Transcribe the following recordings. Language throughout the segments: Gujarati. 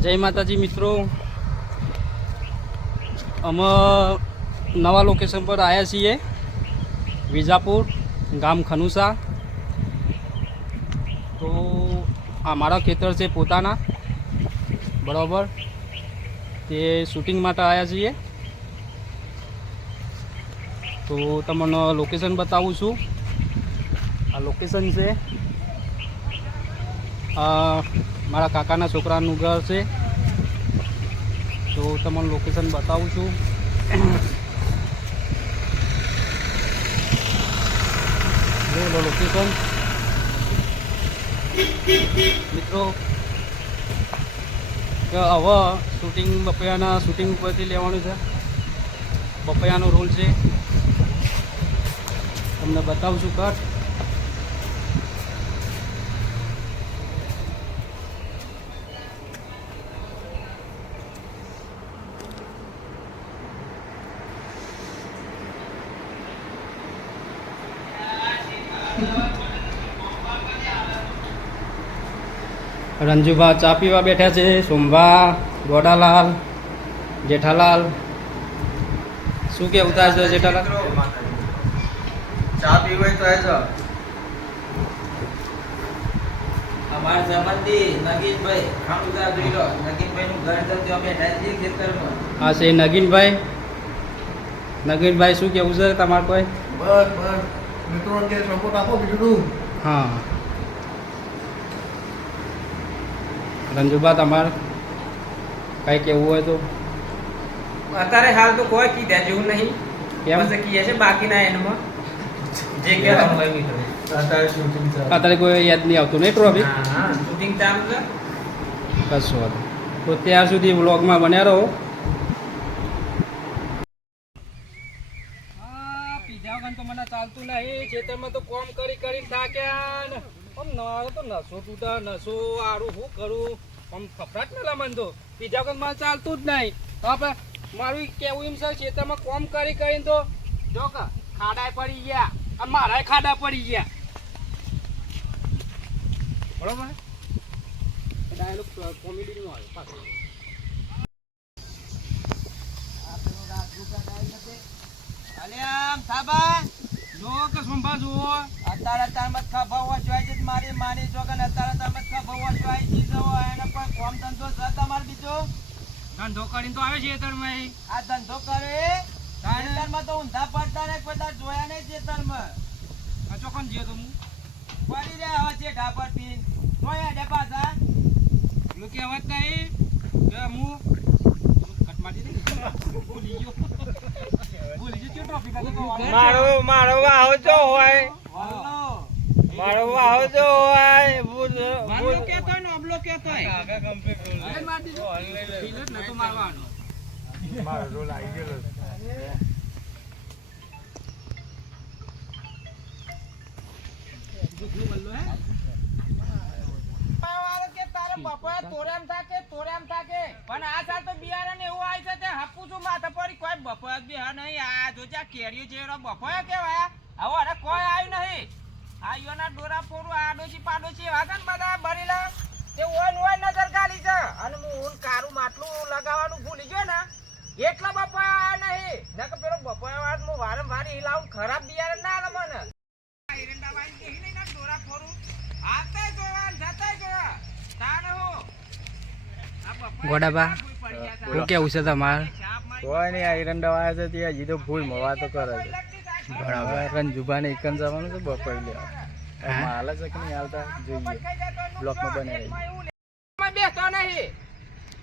જય માતાજી મિત્રો, અમે નવા લોકેશન પર આવ્યા છીએ. વિજાપુર, ગામ ખનુસા. તો આ મારા ખેતર છે પોતાના, બરાબર. તે શૂટિંગ માટે આવ્યા છીએ. તો તમને લોકેશન બતાવું છું. આ લોકેશન છે મારા કાકાના છોકરાનું ઘર છે. તો તમને લોકેશન બતાવું છું. લોકેશન મિત્રો કે હવે શૂટિંગ બપૈયાના શૂટિંગ ઉપરથી લેવાનું છે. બપૈયાનો રોલ છે, તમને બતાવું છું. કટ રંજુભા ચા પીવા બેઠા છે. સોમભા, ગોડાલાલ, જેઠાલાલ. શું કેવું થાય છે જેઠાલાલ? ચા પીવાય તો આજો અમાર સંબંધી નગીનભાઈ ખામુદા જોઈ લો. નગીનભાઈ નું ઘર છે ત્યાં બેઠા છીએ ખેતરમાં. હા છે નગીનભાઈ. નગીનભાઈ શું કેવું છે તમારે કોઈ? બસ બસ મિત્રોને કે સપોર્ટ આપો બીજું. હા રંજુભા, તમારે કઈ કેવું હોય તો? અત્યારે હાલ તો કોઈ કીધા જેવું નહીં. કેમ? બસ કીએ છે બાકીના એન્ડમાં જે કહેવાનું હોય મિત્રો. અત્યારે શૂટિંગ ચાલે. અત્યારે કોઈ યાદ નહીં આવતું નહીં ટ્રોફી? હા શૂટિંગ ચાલુ છે. કશું વાત. તો ત્યાર સુધી વ્લોગમાં બન્યા રહો. પીધા વગર તો મને ચાલતું નહીં. ખેતરમાં તો કોમ કરી કરી થાક્યા ને આમ ના તો નસો તૂટા નસો આરું શું કરું આમ ફફડાટ ને લમન તો પીધા વગર મને ચાલતું જ નહીં. હવે મારું કેવું એમ છે, ખેતરમાં કોમ કરી કરીને તો જો કે ખાડા પડી ગયા અને મારા ખાડા પડી ગયા. બરોબર ડાયલોગ કોમેડી નો આવે પાછો. અલ્યા થાબા જો કે સોમભા જુઓ અત્યારે મત ખભાવા જોઈ છે મારી માની જો કે અત્યારે મત ખભાવા જોઈ છે જો એને કોઈ કોમ ધંધો છે તમાર બીજો? ધંધો કરીને તો આવે છે ખેતરમાં. આ ધંધો કરે ખેતરમાં તો ઊંધા પડતા ને કોઈ તાર જોયા નહીં ખેતરમાં. આ ચોકન જીયો તો હું પડી રહ્યા હવે છે ઢાબર પીન જોયા ડે પાછા લોકો અવાજ નહીં કે હું કટ મારી દે ભૂલી ગયો કે ટ્રોફિક મારો વાહો જો હોય મારો વાહો જો હોય મારો કેતો ને અબલો કેતો કાકા કમ્પ્લીટ રોલ અરે માર દીધો હિલત ન તો મારવાનો મારો રોલ આવી ગયો. દુખલું બલ્લો હે વાળો કે તારે બપોરે તોરેમ થાકે પણ આ સાલ તો બિયારણ એવું આવી છે તે હપું છું માથા પડી કોઈ બપોર બિહાર નહીં. આ જોજા કેરીઓ છે એનો બપોર કેવાય. હવે અરે કોઈ આવ્યું નહીં. આ યોના ડોરા ફોડું આડોશી પાડોશી એવા છે ને બધા ભરેલા તે ઓય નજર ગાલી છે અને હું કારું માટલું લગાવવાનું ભૂલી ગયો ને એટલા બપોર આવ્યા નહીં. નકર પેલો બપોર વાળો હું વારંવાર હિલાવું ખરાબ બિયારણ ના આવે મને. એરંડા વાળી દેહી નહીં ને ડોરા ફોડું આતે જોવા જતા જોવા તાને હું ગોડાબા શું કેવું છે તમારે? કોઈ નહીં, આ એરંડા વાળા છે ત્યાં હજી તો ભૂલ મળવા તો કરે છે. બરાબર. રંજુભાને એકન જવાનું છે બપોર લેવા. હાલે છે કે નહીં હાલતા જોઈએ. બ્લોકમાં બને રહી. બેસતો નહીં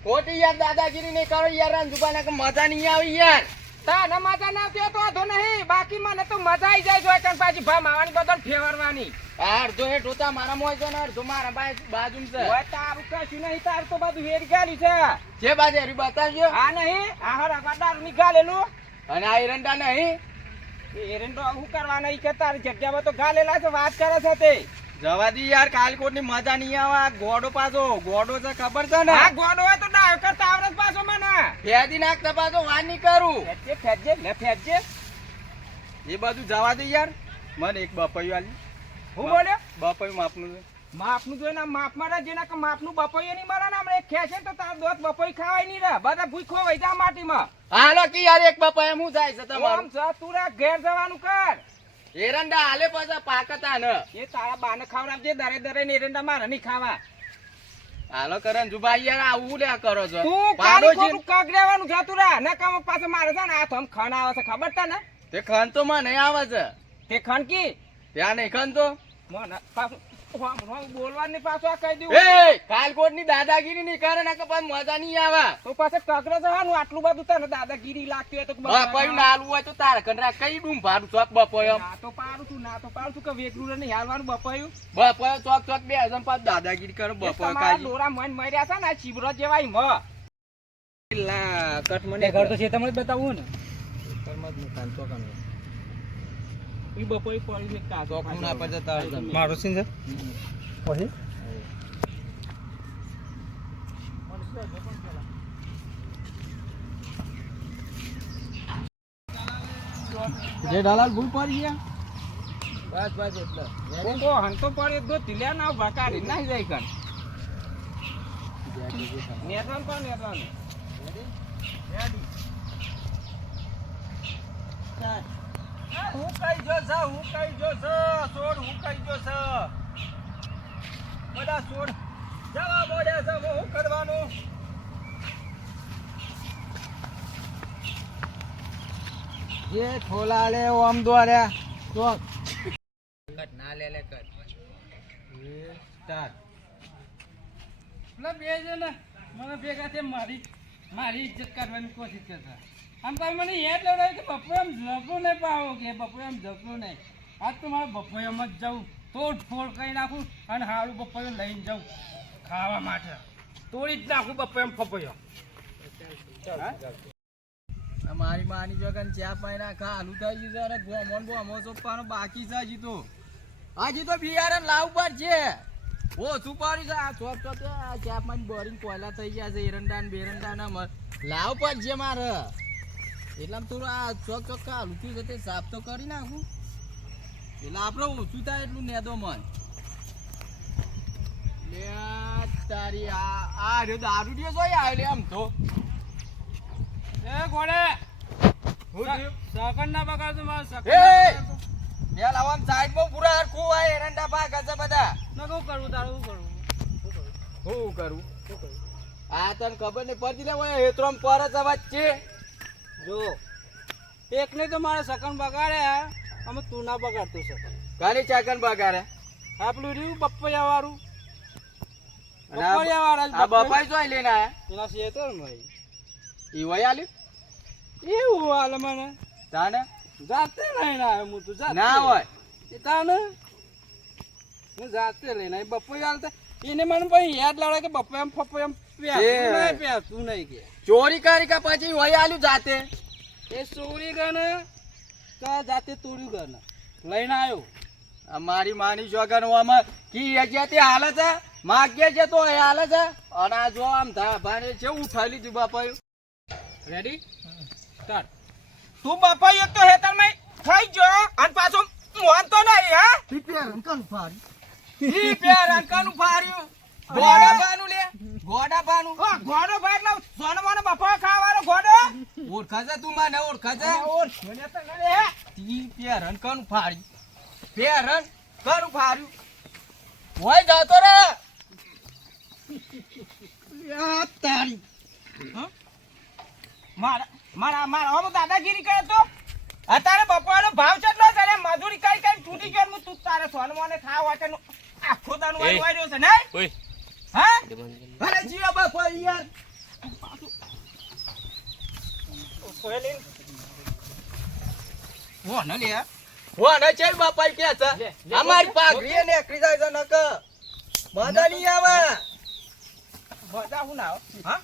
ખોટી યાર દાદાગીરી નહીં કરો યાર. રંજુબાને કે મજા નહીં આવી યાર. તાને મજા ના આવતી હોય તો વાંધો નહીં. બાકી મને તો મજા આવી જાય જો કણ પાછી ભા માવાની બદલ ફેવરવાની. અડધો હે ઢોતા મારા મોય છે ને અડધો મારા બાજુ છે. ઓય તારું કશું નહીં. તાર તો બધું હેરી ગાલી છે. જે બાજુ હેરી બતાવજો. આ નહીં આ હરા કાટાર નીકાળેલું અને આ એરંડા નહીં. એરંડો શું કરવાના ઈ કે તારી જગ્યામાં તો ગાલેલા છે. વાત કરે છે તે જવા દી યાર. કાલકોટ ની મજા નહીં આવે. ગોડો પાછો ગોડો છે ખબર છે ને? આ ગોડો હોય તો ડાયો કરતા આવડે પાછો મને ફેદી નાખતા પાછો વાર નહીં કરું. ફેજે લે ફેજે એ બધું જવા દે યાર. મને એક બપૈયું આલી. હું બોલ્યો? બપૈયું માપનું છે. માપનું જોઈને માપમાં રહે, જેના કે માપનું બપોઈએ નહીં મળે ને હમણાં ખેંચે ને તો તાર દોત બપોઈ ખાવાય નહીં રહે, બધા ભૂખો વહી જા માટીમાં. હાલો કે યાર એક બાપા એમ હું જાય છે આમ તમારું જા તું રે, ઘેર જવાનું કર. એરંડા હાલે પાછા પાકતા ને એ તારા બાને ખવડાવજે, દરે દરે ને એરંડા મારે નહીં ખાવા. હાલો કરન જુભાઈ યાર આવું લ્યા કરો છો તું કાળી ખોટું કગડેવાનું જતું રહે, ને કામ પાછો મારે છે ને હાથ આમ ખણ આવે છે, ખબર તને? તે ખન તો મને આવે છે તે ખણકી ત્યાં નહીં ખન તો મને પાછું બોલવાનું પાછું આ કહી દઉં. એ કાલકોટ ની દાદાગીરી નહીં કરે ને કે પછી મજા નહીં આવે તો પાછળ કગડે જવાનું, આટલું બધું તને દાદાગીરી લાગતી હોય તો બપોયું નાલું હોય તો તારે કંડરા કઈ ડૂમ ભાડું ચોક બપોયું ના તો પાડું તું, ના તો પાડું તું, કે વેગલું નહીં હાલવાનું બપાયું. બપોયો ચોક ચોક બે હજાર પાછ દાદાગીરી કરો બપોયો તમારા કાઢી ડોરા મન મર્યા છે ને આ ચીબરો જેવા ઈમ. લા કટ મને ઘર તો છે તમને બતાવું ને ઈ બપોઈ પડી છે કાચો ચોકનું ના પર જતા હોય. મારો સીન છે પછી જે દલાલ ભૂલ પડી ગયા બસ બસ એટલે કોકો હંતો પડે દો તિલ્યા ના ભકારી નાઈ જાય કન નેરવાન પર નેરવાન હું કઈ જો છે છોડ હું કઈ જો છે બધા છોડ જવા બોલ્યા છે હું કરવાનું જે ખોલા લે ઓમ દોરે તો કટ ના લે લે કટ સ્ટાર્ટ એટલે બે છે ને મને ભેગા છે મારી ઇજ્જત કરવાની કોશિશ કરતા આમ તો મને યાદ લવડાવ્યું કે બપોરે આમ ઝપડું નહીં પાવો કે બપોરે આમ ઝપડું નહીં આજ તો મારે બપોરેમાં જ જવું તોડ ફોડ કરી નાખું અને હારું બપોરે લઈને જાઉં ખાવા માટે તોડી જ નાખું બપોરે આમ ફપોયો મારી માની જોગન ચા પાઈ નાખા આલુ થઈ ગયું છે અને ગોમો સોપાનો બાકી છે હજી તો બિયારણ લાવ પર છે ઓ સુપારી છે આ ચોપ ચોપ આ ચા પાણી બોરિંગ કોયલા થઈ ગયા છે એરંડા ને બેરંડા ના લાવ પર છે મારે એટલે આમ થોડું આ ચોક ચોક આલુ થયું છે તે સાફ તો કરી નાખું એટલે આપણે ઓછું થાય એટલું નેદો મન લે તારી આ રહ્યો દારૂ રહ્યો જોઈ આવે આમ તો એ ગોળે હું થયું? સકન ના બગાડતો મારે એ! સકન બે લાવમ સાઈડ માં પૂરા હરખું હોય એરંડા ભાગ હશે બધા ના શું કરવું તારું શું કરવું હું કરું આ તને ખબર નહીં પડતી લે ઓય હેતરોમ પર જ અવાજ છે જો એકને તો મારે સકન બગાડ્યા અમે તું ના બગાડતું છે ઘણી ચાકન બગાડે આપણું રહ્યું બપૈયા વાળું અને આ બપૈયા વાળા આ બપાઈ જોઈ લેને આયા એના છે તો ને ભાઈ ઈ વય આલ્યું એવું હાલ મને તાને જાતે લઈને આવ્યો હું તું જાતે ના હોય એ તાને હું જાતે લઈને આવ્યો બપોઈ હાલતા એને મને પછી યાદ લાવે કે બપોઈ એમ ફપોઈ એમ તું નહીં કે ચોરી કરી કે પછી વય આલ્યું જાતે એ ચોરી ગને કા જાતે તોડ્યું ગને લઈને આવ્યો આ મારી માની જોગન ઓમાં કી એજે તે હાલે છે માગે છે તો એ હાલે છે અને આ જો આમ ધા ભાને છે ઉઠાઈ લીધું બાપાયું રેડી સ્ટાર્ટ તું બપોઈ એક તો હેતર માં થઈ ગયો અને પાછો મોન તો નહીં હા ઈ પેરન કન ફાડી ઈ પેરન કાનું ફાર્યું ગોડા બાનું લે ગોડા બાનું ઓ ઘોડો ભાઈ નો સોનો મને બપોઈ ખાવાનો ઘોડો ઓળખા છે તું મને ઓળખા છે ઓર મને તો નડે ઈ પેરન કન ફાડી પેરન કન ફાડ્યું હોય જાતો રે યા તારી મારા હવે દાદાગીરી કરે તો અત્યારે બપોરનો ભાવ કેટલો છે ને મજૂરી કરી કરી તૂટી ગયો હું તું તારે સોન મને ખાવ વાટેનો આખો દાનું વાય રહ્યો છે ને હા અરે જીવા બાપા યાર વો ન લે હો ને ચલ બાપા કે છે લે, અમારી પાઘડી ને એકરી જાય છે નક મજા નહીં આવે મજા હું ના હા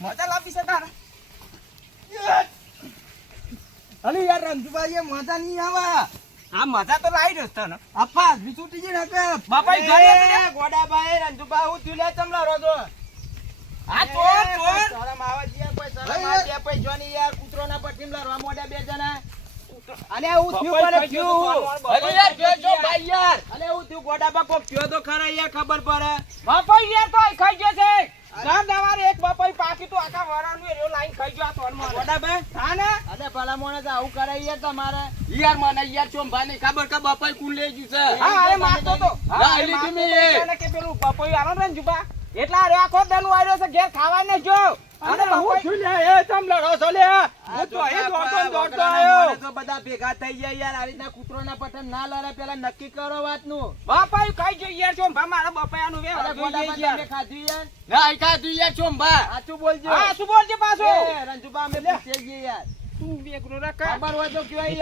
મજા લાવી છે તારે અલી યાર રંજુભાઈ મજા નહીં આવે આ મજા તો લાવી રહ્યો તને આ પાઘડી છૂટી ગઈ નક બાપા ઘરે હતા ને? ગોડાભાઈ રંજુભાઈ હું તુલે ચમલા રોજો આ ચોર ચોર શરમ આવે છે કોઈ શરમ આવે છે કોઈ જોની યાર કૂતરો ના પટીમ લરવા મોડા બે જણા અલે હું થયું બપાઈ પણ ખાઈ ગયો તો થયું. તારું યાર અલે યાર જો ભાઈ યાર. અલે હું થયું ગોડાબા કોક થયો તો ખરા યાર ખબર પડે. બપાઈ યાર તો ખાઈ ગયો છે જાન દવારે એક બપાઈ પાકી તો આખા વરાનું એરો લાઈન ખાઈ ગયો આ તોનમાં ગોડાબા હા ને અલે ભલા મોણસ આવું કરે યાર તમારે. યાર મને યાર ચોંભાની ખબર કે બપાઈ કુણ લઈ ગયું છે. હા અરે મારતો તો હા, એ લીધી મેં એ. કે પેલું બપાઈ આનો ને જુબા એટલા રે આખો દનું આવ્યો છે ઘેર ખાવા ને જો અને હું છું લે એ તમ લડો છો લે હું તો એ દોડતો આવ્યો માણસો બધા ભેગા થઈ જાય યાર. આ રીતના કૂતરોના પઠન ના લડે પેલા નક્કી કરો વાતનું. બપાઈ ખાઈ ગયો યાર છો ભા મારા બપાયાનું વે અરે ગોડાબા યાર તમે ખાધું યાર? ના ખાધું યાર ચોંભા. સાચું બોલજો. હા શું બોલજે પાછો એ રંજુબા અમે પૂછીએ છીએ યાર. તું બેકરો રખ ખબર હોય તો કયો યાર.